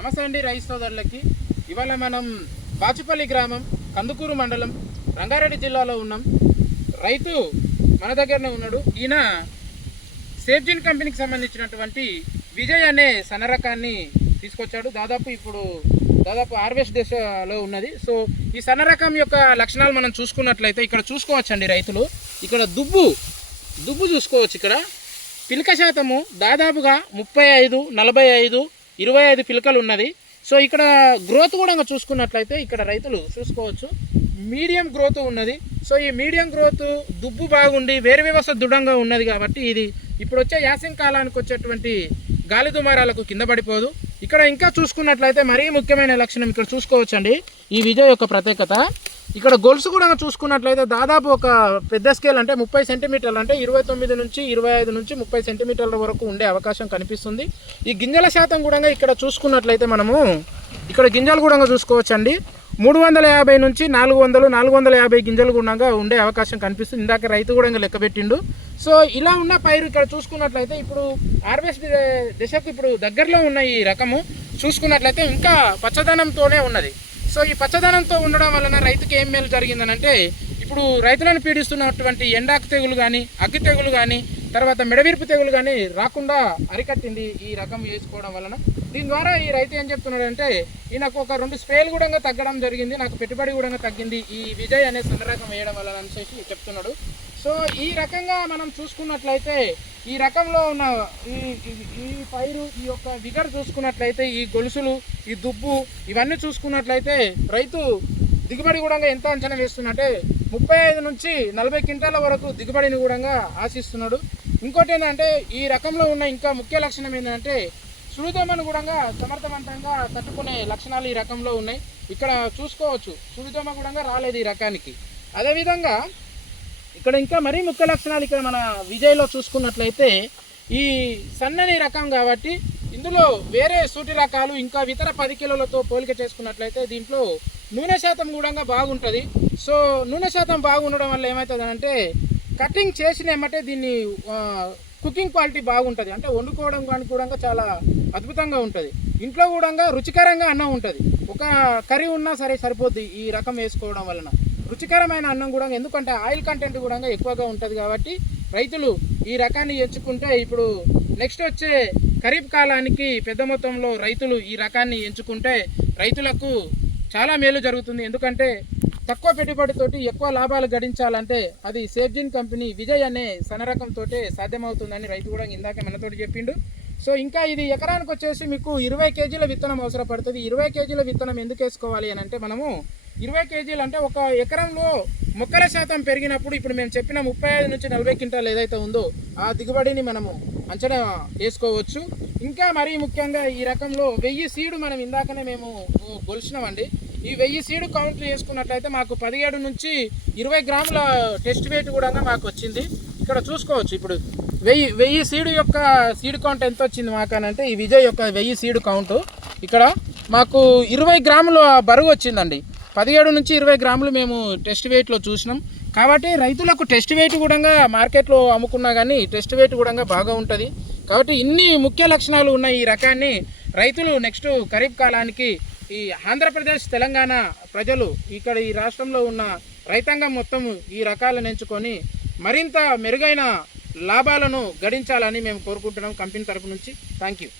నమస్తే అండి రైతు సోదరులకి. ఇవాళ మనం బాచుపల్లి గ్రామం కందుకూరు మండలం రంగారెడ్డి జిల్లాలో ఉన్నాం. రైతు మన దగ్గరనే ఉన్నాడు. ఈయన సేఫ్జిన్ కంపెనీకి సంబంధించినటువంటి విజయ్ అనే సన్నరకాన్ని తీసుకొచ్చాడు. దాదాపు ఇప్పుడు దాదాపు హార్వెస్ట్ దశలో ఉన్నది. సో ఈ సన్న రకం యొక్క లక్షణాలు మనం చూసుకున్నట్లయితే ఇక్కడ చూసుకోవచ్చండి రైతులు. ఇక్కడ దుబ్బు దుబ్బు చూసుకోవచ్చు ఇక్కడ. పిలక శాతము దాదాపుగా ముప్పై ఐదు నలభై ఐదు ఇరవై ఐదు పిలకలు ఉన్నది. సో ఇక్కడ గ్రోత్ కూడా చూసుకున్నట్లయితే ఇక్కడ రైతులు చూసుకోవచ్చు. మీడియం గ్రోత్ ఉన్నది. సో ఈ మీడియం గ్రోత్ దుబ్బు బాగుండి వేరు వ్యవస్థ దృఢంగా ఉన్నది కాబట్టి ఇది ఇప్పుడు వచ్చే యాసింగ్ కాలానికి వచ్చేటువంటి గాలి దుమారాలకు కింద పడిపోదు. ఇక్కడ ఇంకా చూసుకున్నట్లయితే మరీ ముఖ్యమైన లక్షణం ఇక్కడ చూసుకోవచ్చండి. ఈ విజయ్ యొక్క ప్రత్యేకత. ఇక్కడ గొలుసు కూడా చూసుకున్నట్లయితే దాదాపు ఒక పెద్ద స్కేల్ అంటే ముప్పై సెంటీమీటర్లు అంటే ఇరవై తొమ్మిది నుంచి ఇరవై ఐదు నుంచి ముప్పై సెంటీమీటర్ల వరకు ఉండే అవకాశం కనిపిస్తుంది. ఈ గింజల శాతం కూడా ఇక్కడ చూసుకున్నట్లయితే మనము ఇక్కడ గింజలు కూడా చూసుకోవచ్చండి. మూడు వందల యాభై నుంచి నాలుగు వందలు నాలుగు వందల యాభై గింజలు కూడా ఉండే అవకాశం కనిపిస్తుంది. ఇందాక రైతు కూడా లెక్క పెట్టిండు. సో ఇలా ఉన్న పైరు ఇక్కడ చూసుకున్నట్లయితే ఇప్పుడు హార్వెస్ట్ దశకు ఇప్పుడు దగ్గరలో ఉన్న ఈ రకము చూసుకున్నట్లయితే ఇంకా పచ్చదనంతోనే ఉన్నది. సో ఈ పచ్చదనంతో ఉండడం వలన రైతుకి ఏం మేలు జరిగిందనంటే ఇప్పుడు రైతులను పీడిస్తున్నటువంటి ఎండాకు తెగులు కానీ అగ్గి తెగులు కానీ తర్వాత మెడవిరుపు తెగులు కానీ రాకుండా అరికట్టింది ఈ రకం వేసుకోవడం వలన. దీని ద్వారా ఈ రైతు ఏం చెప్తున్నాడంటే ఈయనకు ఒక రెండు స్ప్రేలు కూడా తగ్గడం జరిగింది నాకు పెట్టుబడి కూడా తగ్గింది ఈ విజయ్ అనే సన్న రకం వేయడం అని చెప్పి చెప్తున్నాడు. సో ఈ రకంగా మనం చూసుకున్నట్లయితే ఈ రకంలో ఉన్న ఈ ఈ- ఈ పైరు ఈ యొక్క విగర్ చూసుకున్నట్లయితే ఈ గొలుసులు ఈ దుబ్బు ఇవన్నీ చూసుకున్నట్లయితే రైతు దిగుబడి కూడా ఎంత అంచనా వేస్తున్నట్టే ముప్పై ఐదు నుంచి నలభై క్వింటాల వరకు దిగుబడిని కూడా ఆశిస్తున్నాడు. ఇంకోటి ఏంటంటే ఈ రకంలో ఉన్న ఇంకా ముఖ్య లక్షణం ఏంటంటే సుడిదోమను కూడా సమర్థవంతంగా తట్టుకునే లక్షణాలు ఈ రకంలో ఉన్నాయి. ఇక్కడ చూసుకోవచ్చు సుడిదోమ కూడా రాలేదు ఈ రకానికి. అదేవిధంగా ఇక్కడ ఇంకా మరీ ముఖ్య లక్షణాలు ఇక్కడ మన విజయ్లో చూసుకున్నట్లయితే ఈ సన్నని రకం కాబట్టి ఇందులో వేరే సూటి రకాలు ఇంకా ఇతర పది కిలోలతో పోలిక చేసుకున్నట్లయితే దీంట్లో నూనె శాతం కూడా బాగుంటుంది. సో నూనె శాతం బాగుండడం వల్ల ఏమవుతుందంటే కటింగ్ చేసిన ఏమంటే దీన్ని కుకింగ్ క్వాలిటీ బాగుంటుంది. అంటే వండుకోవడం కానీ కూడా చాలా అద్భుతంగా ఉంటుంది. ఇంట్లో కూడా రుచికరంగా అన్నం ఉంటుంది. ఒక కర్రీ ఉన్నా సరే సరిపోద్ది ఈ రకం వేసుకోవడం వలన. రుచికరమైన అన్నం కూడా ఎందుకంటే ఆయిల్ కంటెంట్ కూడా ఎక్కువగా ఉంటుంది కాబట్టి రైతులు ఈ రకాన్ని ఎంచుకుంటే ఇప్పుడు నెక్స్ట్ వచ్చే ఖరీఫ్ కాలానికి పెద్ద మొత్తంలో రైతులు ఈ రకాన్ని ఎంచుకుంటే రైతులకు చాలా మేలు జరుగుతుంది. ఎందుకంటే తక్కువ పెట్టుబడితోటి ఎక్కువ లాభాలు గడించాలంటే అది సేఫ్జిన్ కంపెనీ విజయ్ అనే సనరకంతోటే సాధ్యమవుతుందని రైతు కూడా ఇందాక మనతోటి చెప్పిండు. సో ఇంకా ఇది ఎకరానికి వచ్చేసి మీకు ఇరవై కేజీల విత్తనం అవసరపడుతుంది. ఇరవై కేజీల విత్తనం ఎందుకు వేసుకోవాలి అని అంటే మనము ఇరవై కేజీలు అంటే ఒక ఎకరంలో మొక్కల శాతం పెరిగినప్పుడు ఇప్పుడు మేము చెప్పిన ముప్పై ఐదు నుంచి నలభై క్వింటాలు ఏదైతే ఉందో ఆ దిగుబడిని మనము అంచనా వేసుకోవచ్చు. ఇంకా మరీ ముఖ్యంగా ఈ రకంలో వెయ్యి సీడు మనం ఇందాకనే మేము గొలిచినామండి. ఈ వెయ్యి సీడు కౌంట్ చేసుకున్నట్లయితే మాకు పదిహేడు నుంచి ఇరవై గ్రాముల టెస్ట్ వెయిట్ కూడా మాకు వచ్చింది. ఇక్కడ చూసుకోవచ్చు ఇప్పుడు. వెయ్యి వెయ్యి సీడు యొక్క సీడ్ కౌంట్ ఎంత వచ్చింది మాకు అని అంటే ఈ విజయ్ యొక్క వెయ్యి సీడు కౌంటు ఇక్కడ మాకు ఇరవై గ్రాముల బరువు వచ్చిందండి. పదిహేడు నుంచి ఇరవై గ్రాములు మేము టెస్ట్ వెయిట్లో చూసినాం. కాబట్టి రైతులకు టెస్ట్ వెయిట్ కూడా మార్కెట్లో అమ్ముకున్నా కానీ టెస్ట్ వెయిట్ కూడా బాగా ఉంటుంది. కాబట్టి ఇన్ని ముఖ్య లక్షణాలు ఉన్న ఈ రకాన్ని రైతులు నెక్స్ట్ ఖరీఫ్ కాలానికి ఈ ఆంధ్రప్రదేశ్ తెలంగాణ ప్రజలు ఇక్కడ ఈ రాష్ట్రంలో ఉన్న రైతాంగం మొత్తం ఈ రకాలను ఎంచుకొని మరింత మెరుగైన లాభాలను గడించాలని మేము కోరుకుంటున్నాం. కంపెనీ తరపు నుంచి థ్యాంక్ యూ.